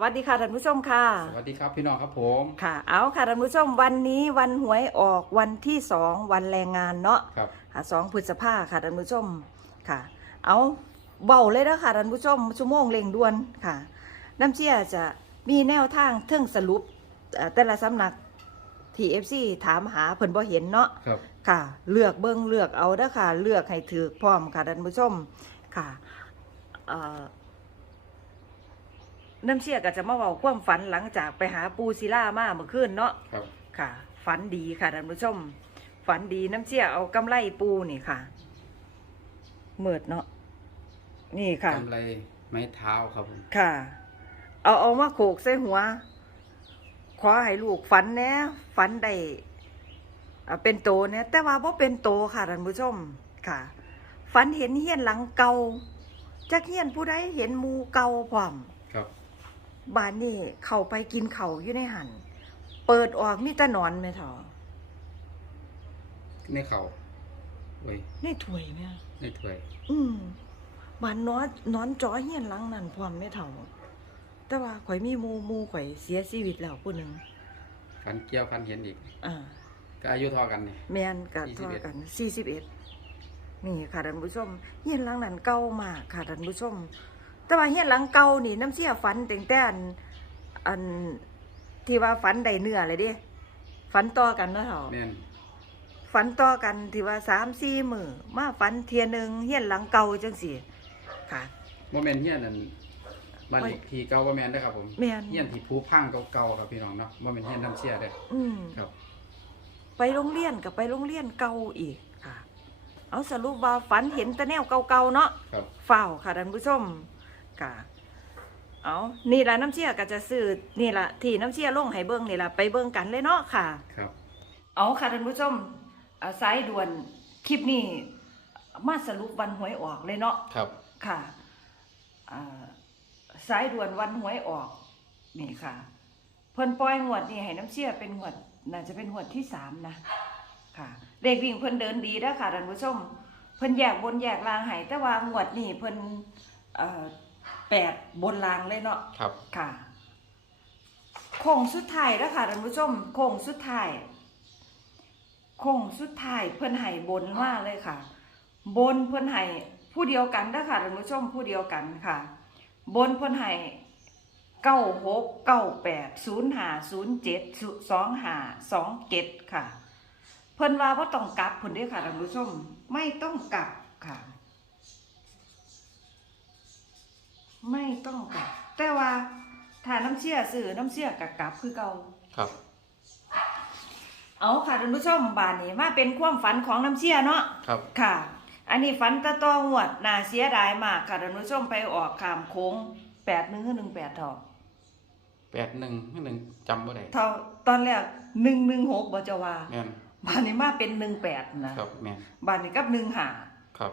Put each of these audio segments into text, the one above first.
สวัสดีค่ะท่านผู้ชมค่ะ สวัสดีครับพี่น้องครับผมค่ะ เอาค่ะท่านผู้ชมวันนี้วันหวยออกวันที่สองวันแรงงานเนาะครับค่ะสองพฤษภาค่ะท่านผู้ชมค่ะ เอาเบาเลยนะค่ะท่านผู้ชมชั่วโมงเร่งด่วนค่ะ น้ำเชี่ยจะมีแนวทางเทิงสรุปเอ่อแต่ละสำนักที่เอฟซีถามหาเพิ่นบ่เห็นเนาะครับค่ะ เลือกเบิ่งเลือกเอาเด้อค่ะ เลือกให้ถือพร้อมค่ะท่านผู้ชมค่ะเอ่อ น้ำเชี่ยก็จะมาเว้าความฝันหลังจากไปหาปูศิลามาเมื่อคืนเนาะครับ ค่ะ ฝันดีค่ะท่านผู้ชม ฝันดีน้ำเชี่ยเอากำไรปูนี่ค่ะเมิดเนาะนี่ค่ะ กำไรไม้เท้าครับผม ค่ะ เอาเอามาโขกใส่หัว ขอให้ลูกฝันแหน่ฝันได้อ่าเป็นโตเนี่ยแต่ว่าบ่เป็นโตค่ะท่านผู้ชมค่ะ ฝันเห็นเฮียนหลังเก่าจักเฮียนผู้ใดเห็นหมูเก่าพร้อมครั บบ้านนี่เข้าไปกินเขาวอยู่ในหันเปิดออกมีแต่หนอนแม่เถาในเข่าเว้ยในถ้วยแม่ในถ้วย อืมบ้านนอนนอนจอเฮียนหลังนั่นพร้อมแม่เถาแต่ว่าข่อยมีหมูหมูข่อยเสียชีวิตแล้วผู้หนึ่งฟันเกี้ยวฟันเห็นอีกอ่าก็อายุเท่ากันนี่แม่นกัดทอกันสี่สิบเอ็ดนี่ค่ะท่านผู้ชมเฮียนหลังนั้นเก่ามากค่ะท่านผู้ชม แต่ว่าเฮียนหลังเก่านี่น้ำเสียฝันแต่งแต่อันอันที่ว่าฝันได้เนื้อเลยเดิฝันต่อกันเนาะเถาแม่นฝันต่อกันที่ว่าสามสี่มือมาฝันเทียหนึงเฮียนหลังเก่าจังสี่ค่ะโมเมนเฮียนนั่นบ้านโอ้ยเลขที่เก่าว่าแมนได้อครับผมแม่น เฮียนที่ภูพังเก่าๆครับพี่น้องเนาะโมเมนเฮียนน้ำเชี่ยได้ออืม ครับ ไปโรงเรียนกับไปโรงเรียนเก่าอีกค่ะ เอาสรุปว่าฝันเห็นแต่แนวเก่าๆเนาะครับฝ้าวค่ะท่านผู้ชม ค่ะเอานี่ละน้ำเชี่ยก็จะซื้อนี่ละที่น้ำเชี่ยลงให้เบิ้งนี่ละไปเบิ้งกันเลยเนาะค่ะ ครับ เอาค่ะท่านผู้ชมเอาสายด่วนคลิปนี้มาสรุปวันหวยออกเลยเนาะครับ ค่ะอ่าสายด่วนวันหวยออกนี่ค่ะ เพิ่นปล่อยงวดนี่ให้น้ำเชี่ยเป็นงวดน่าจะเป็นงวดที่สามนะค่ะเด็กวิ่งเพิ่นเดินดีแล้วค่ะท่านผู้ชม เพิ่นแยกบนแยกลางให้แต่ว่างวดนี่เพิ่นเอ่อ แปดบนลางเลยเนาะครับ ค่ะโค้งสุดท้ายแล้วค่ะท่านผู้ชมโค้งสุดท้ายโค้งสุดท้ายเพิ่นให้บนมาเลยค่ะ บนเพิ่นให้ผู้เดียวกันเด้อค่ะท่านผู้ชมผู้เดียวกันค่ะ บนเพิ่นให้เก้าหกเก้าแปดศูนย์ห้าศูนย์เจ็ดสองห้าสองเจ็ดค่ะ เพิ่นว่าบ่ต้องกลับเพิ่นเด้อค่ะท่านผู้ชมไม่ต้องกลับค่ะ ไม่ต้องกลับ แต่ว่าถ้าน้ำเชี่ยซื้อน้ำเชี่ยกับกลับคือเก่าครับ เอาค่ะท่านผู้ชมบานนี้มาเป็นความฝันของน้ำเชี่ยเนาะครับ ค่ะ อันนี้ฝันตะตองวดน่าเสียดายมากค่ะท่านผู้ชมไปออกขามโค้งแปดหนึ่งหนึ่งแปดเท่าแปดหนึ่งหนึ่งจำบ่ได้เท่าตอนแรกหนึ่งหนึ่งหกบจว่าแม่นบานนี้มาเป็นหนึ่งแปดนะครับแม่นบานนี้กับหนึ่งหาครับ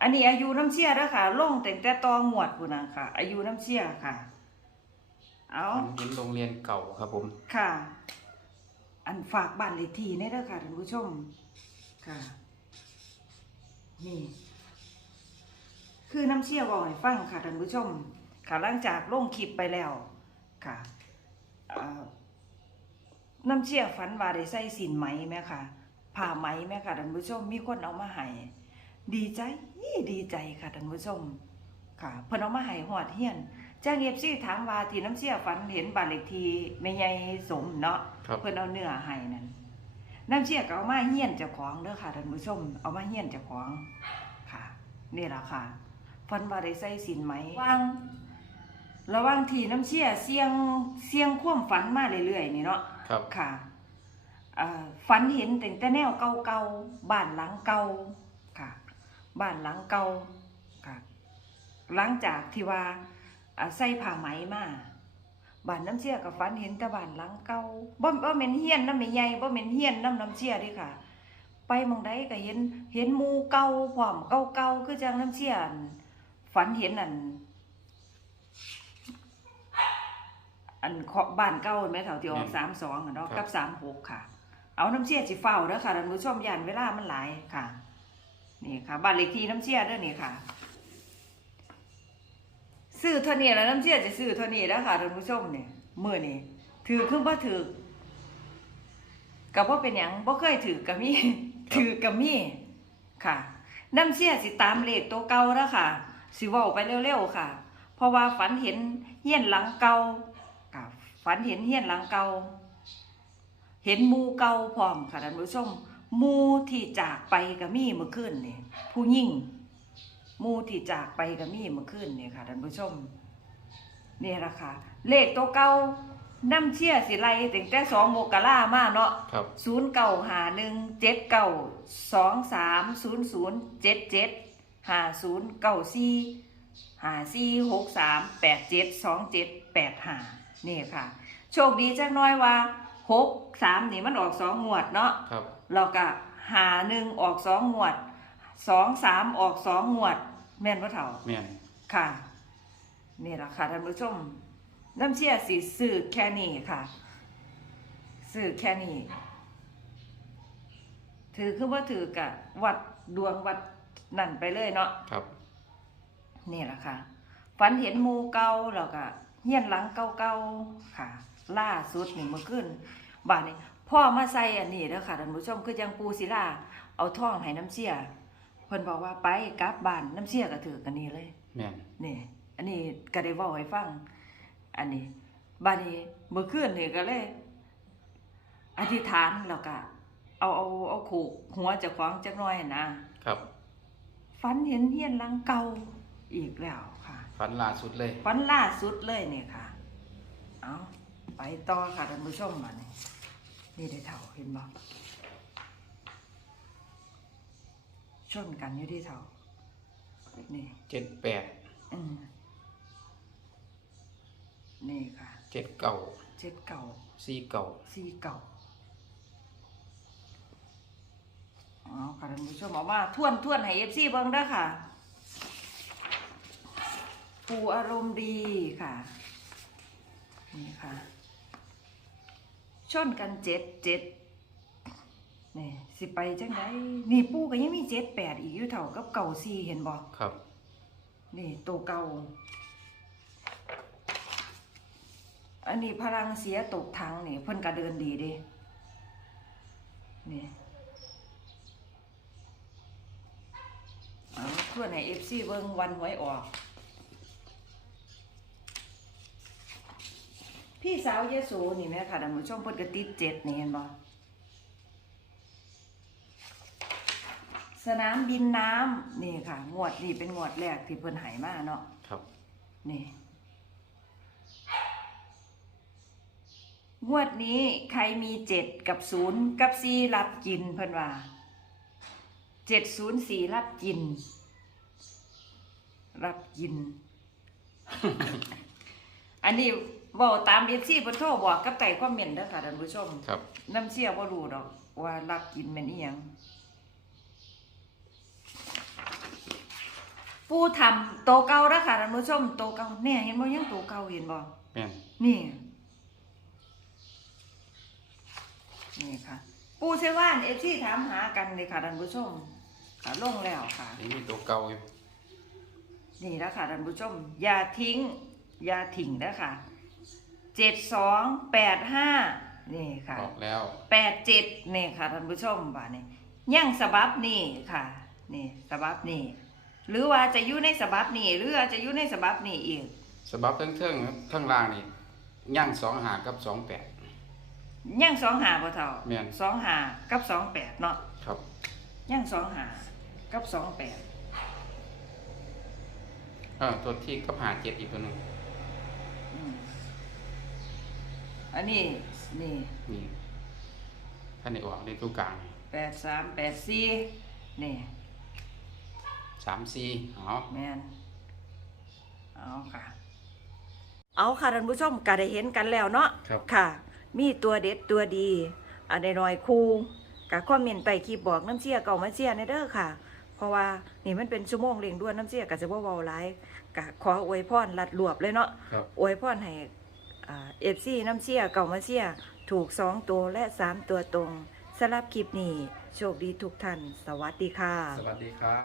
อันนี้อายุน้ำเชี่ยเด้อค่ะลงแต่งแต่ตองวดพุ่นนะค่ะ อายุน้ำเชี่ยค่ะ เอาฝันเห็นโรงเรียนเก่าครับผม ค่ะ อันฝากบ้านเลขที่นี่เด้อค่ะท่านผู้ชม ค่ะ นี่ คือน้ำเชี่ยวบอกให้ฟังค่ะท่านผู้ชม ค่ะหลังจากลงคลิปไปแล้วค่ะเอ่อน้ำเชี่ยฝันว่าได้ใส่สินไหมไหมค่ะผ้าไหมไหมค่ะท่านผู้ชมมีคนเอามาให้ ดีใจดีใจค่ะท่านผู้ชม ค่ะเพิ่นเอามาให้หอดเฮียนจ้างเอฟซีถามว่าที่น้ำเชี่ยฝันเห็นบ้านเลขที่แม่ใหญ่สมเนาะครับ เพิ่นเอาเนื้อให้นั่นน้ำเชี่ยก็เอามาเฮียนเจ้าของเด้อค่ะท่านผู้ชม เอามาเฮียนเจ้าของค่ะ นี่ล่ะค่ะฝันว่าได้ใส่สินไหมวาง ระหว่างที่น้ำเชี่ยเสียงเสียงความฝันมาเรื่อยๆนี่เนาะ ครับ ค่ะเอ่อฝันเห็นแต่งแต่แนวเก่าๆบ้านหลังเก่าค่ะ บ้านหลังเก่าค่ะหลังจากที่ว่าอ่าใส่ผ้าไหมมาบ้านน้ำเชี่ยกับฝันเห็นแต่บ้านหลังเก่าบ่บ่แม่นเฮียนน้ำไม่ใหญ่บ่แม่นเฮียนน้ำน้ำเชี่ยเดิค่ะ ไปหมองใดก็เห็นเห็นหมู่เก่าพร้อมเก่าๆคือจังน้ำเชี่ยอั่นฝันเห็นอันอันเคาะบ้านเก่าเห็นไหมแถวที่ออกสามสองเนาะกับสามหกค่ะ เอาน้ำเชี่ยสิเฝ้าเด้อค่ะท่านผู้ชมย่านเวลามันหลายค่ะ นี่ค่ะบ้านเลขที่น้ำเชี่ยเด้อนี่ค่ะซื้อเท่านี้แล้วน้ำเชี่ยจะซื้อเท่านี้แล้วค่ะท่านผู้ชมเนี่ยมื้อนี้ถือคือบ่ถือก็บ่เป็นหยังบ่เคยถือก็มีถือก็มีค่ะ น้ำเชี่ยสิตามเลขตัวเก่าแล้วค่ะสิเว้าไปเร็วๆค่ะ เพราะว่าฝันเห็นเฮียนหลังเก่าค่ะฝันเห็นเฮียนหลังเก่าเห็นหมูเก่าพร้อมค่ะท่านผู้ชมห มูที่จากไปก็มีเมื่อคืนนี่ผู้ยิ่งหมูที่จากไปก็มีเมื่อคืนนี่ค่ะท่านผู้ชมนี่แหละค่ะเลขตัวเก่าน้ำเชี่ยสิไลตั้งแต่สองโมกรามาเนาะครับศูนย์เก่าหาหนึ่งเจ็ดเก่าสองสามศูนย์ศูนย์เจ็ดเจ็ดหาศูนย์เก่าสี่หาสี่หกสามแปดเจ็ดสองเจ็ดแปดหานี่ค่ะ โชคดีจักหน้อยว่าหกสามนี่มันออกสองงวดเนาะครับ เราก็หาหนึ่งออกสองงวดสองสามออกสองงวด แม่นว่าเถ่าแม่นค่ะ นี่แหละค่ะท่านผู้ชม น้ำเชี่ยสีสื่อแค่นี้ค่ะสื่อแค่นี้ ถือคือว่าถือกะวัดดวงวัดนั่นไปเลยเนาะครับ นี่แหละค่ะฝันเห็นหมูเก่าแล้วก็เฮียนหลังเก่าๆค่ะ ล่าสุดนี่เมื่อคืนบ้านนี้ พ่อมาใส่อันนี้แล้วค่ะท่านผู้ชมคือจังปูศิลาเอาท่องให้น้ำเชี่ยเพิ่นบอกว่าไปกลับบ้านน้ำเชี่ยก็ถือกันนี้เลยแม่นนี่อันนี้ก็ได้เว้าให้ฟัง อันนี้บ้านนี้เมื่อคืนนี่ก็เลย อธิษฐานแล้วก็เอาเอาเอาขู่หัวเจะคว้าของจักหน้อยนะครับฝันเห็นเฮียนหลังเก่าอีกแล้วค่ะ ฝันล่าสุดเลยฝันล่าสุดเลยนี่ค่ะ เอาไปต่อค่ะท่านผู้ชมมานี่ นี่ได้เท่าเห็นบ่ชนกันอยู่ที่เท่า นี่เจ็ดแปดอืมนี่ค่ะเจ็ดเก่าเจ็ดเก่าสี่เก่าสี่เก่าเอาค่ะท่านผู้ชมเอามาทวนทวนให้เอฟซีเบิ้งเด้อค่ะปูอารมณ์ดีค่ะ นี่ค่ะ ชนกันเจ็ดเจ็ดนี่สิไปจังไดนี่ปูก็ยังมีเจ็ดแปดอีกอยู่เท่ากับเก่าสี่เห็นบ่ครับ นี่ตัวเก่า อันนี้พลังเสียตกถังนี่เพิ่นก็เดินดีเด้นี่เอาทวนให้เอฟซีเบิ่งวันหวยออก พี่สาวเยโสนี่แม่ค่ะท่านผู้ชมเพิ่นก็ติดเจ็ดนี่เห็นบ่สนามบินน้ำนี่ค่ะ งวดนี่เป็นงวดแรกที่เพิ่นใหายมาเนาะครับ นี่ งวดนี้ใครมีเจ็ดกับศูนย์กับสี่รับกินเพิ่นว่าเจ็ดศูนย์สี่รับกิน รับกิน อันนี้ บอกตามเอฟซีเพิ่นโทรบอกกับไต่ความเมนต์เด้อค่ะท่านผู้ชมครับ น้ำเชี่ยบ่รู้ดอก ว่ารับกินเป็นอีหยังผู้ทำโตเก่าแล้วค่ะท่านผู้ชมโตเก่าเนี่ยเห็นบ่ยังโตเก่าเห็นบ่แม่นนี่ นี่ค่ะ ปูเซว่านเอฟซีถามหากันเลยค่ะท่านผู้ชมค่ะลงแล้วค่ะยังมีตัวเก่าอยู่นี่แล้วค่ะท่านผู้ชม อย่าทิ้ง อย่าทิ้งนะค่ะ เจ็ดสองแปดห้านี่ค่ะออกแล้วแปดเจ็ดนี่ค่ะท่านผู้ชมบ่านี่ยังสบับนี่ค่ะนี่สบับนี่หรือว่าจะอยู่ในสบับนี่หรือว่าจะอยู่ในสบับนี่อีกสบับทั้งเทิงๆทั้งล่างนี่ย่างสองหากับสองแปดยังสองหาบ่เท่าแม่นสองหากับสองแปดเนาะครับยังสองหากับสองแปดเออตัวที่กับหาเจ็ดอีกตัวหนึ่ง อืม อันนี้นี่นี่ท่านนี้ออกในตัวกลางแปดสามแปดสี่นี่สามสี่อ๋อแมนเอาค่ะ เอาค่ะท่านผู้ชมก็ได้เห็นกันแล้วเนาะครับ ค่ะ มีตัวเด็ดตัวดีอันใดน้อยๆคู่กับคอมเมนต์ไปคีบอกน้ำเชี่ยเก่ามาเชี่ยในเด้อค่ะ เพราะว่านี่มันเป็นชั่วโมงเร่งด่วนน้ำเชี่ยก็จะบ่เว้าหลายก็ขออวยพรลัดรวบเลยเนาะครับ อวยพรให้ เอฟซีน้ำเชี่ยเก่ามาเชี่ยถูกสองตัวและสามตัวตรงสำหรับคลิปนี้โชคดีทุกท่าน สวัสดีค่ะ สวัสดีครับ